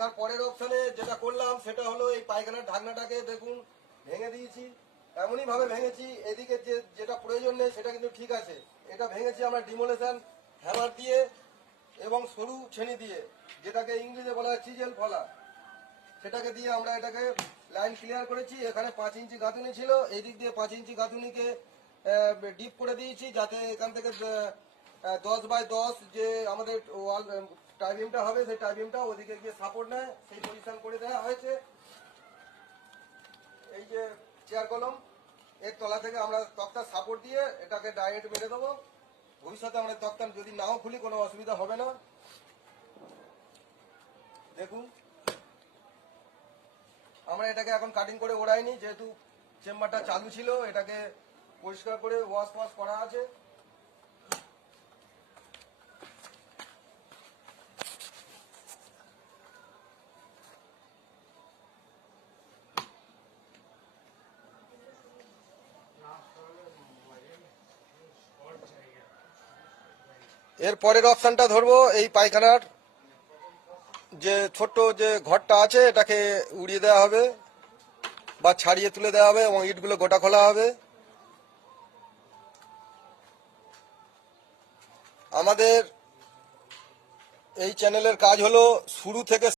তার পরের অপশনে যেটা করলাম সেটা হলো এই পায়খানার ঢাকনাটাকে দেখুন ভেঙে দিয়েছি, এমনই ভাবে ভেঙেছি এদিকে যেটা প্রয়োজন নেই সেটা কিন্তু ঠিক আছে। এটা ভেঙেছি আমরা ডিমোলেশন হ্যামার দিয়ে এবং সরু ছেনি দিয়ে, যেটাকে ইংরেজিতে বলা হয় চিজেল ফলা, সেটাকে দিয়ে আমরা এটাকে লাইন ক্লিয়ার করেছি। এখানে 5 ইঞ্চি গাঁথুনি ছিল, এই দিক দিয়ে 5 ইঞ্চি গাঁথুনিকে ডিপ করে দিয়েছি যাতে এখান থেকে 10x10 যে আমাদের ওয়াল টাইবিমটা হবে সেই টাইবিমটা ওদিকে গিয়ে সাপোর্ট নেয়, সেই পজিশন করে দেওয়া হয়েছে। এই যে চেয়ার কলম এর তলা থেকে আমরা তক্তার সাপোর্ট দিয়ে এটাকে ডাইরেক্ট মেরে দেবো। ভবিষ্যতে আমরা তক্তা যদি নাও খুলি কোনো অসুবিধা হবে না। দেখুন আমরা এটাকে এখন কাটিং করে ওড়াইনি, যেহেতু চেম্বারটা চালু ছিল, এটাকে পরিষ্কার করে ওয়াশ করা আছে। এর পরের অপশনটা ধরবো এই পায়খানার যে ছোট্ট যে ঘরটা আছে এটাকে উড়িয়ে দেওয়া হবে বা ছাড়িয়ে তুলে দেওয়া হবে এবং ইটগুলো গোটা খোলা হবে। আমাদের এই চ্যানেলের কাজ হলো শুরু থেকে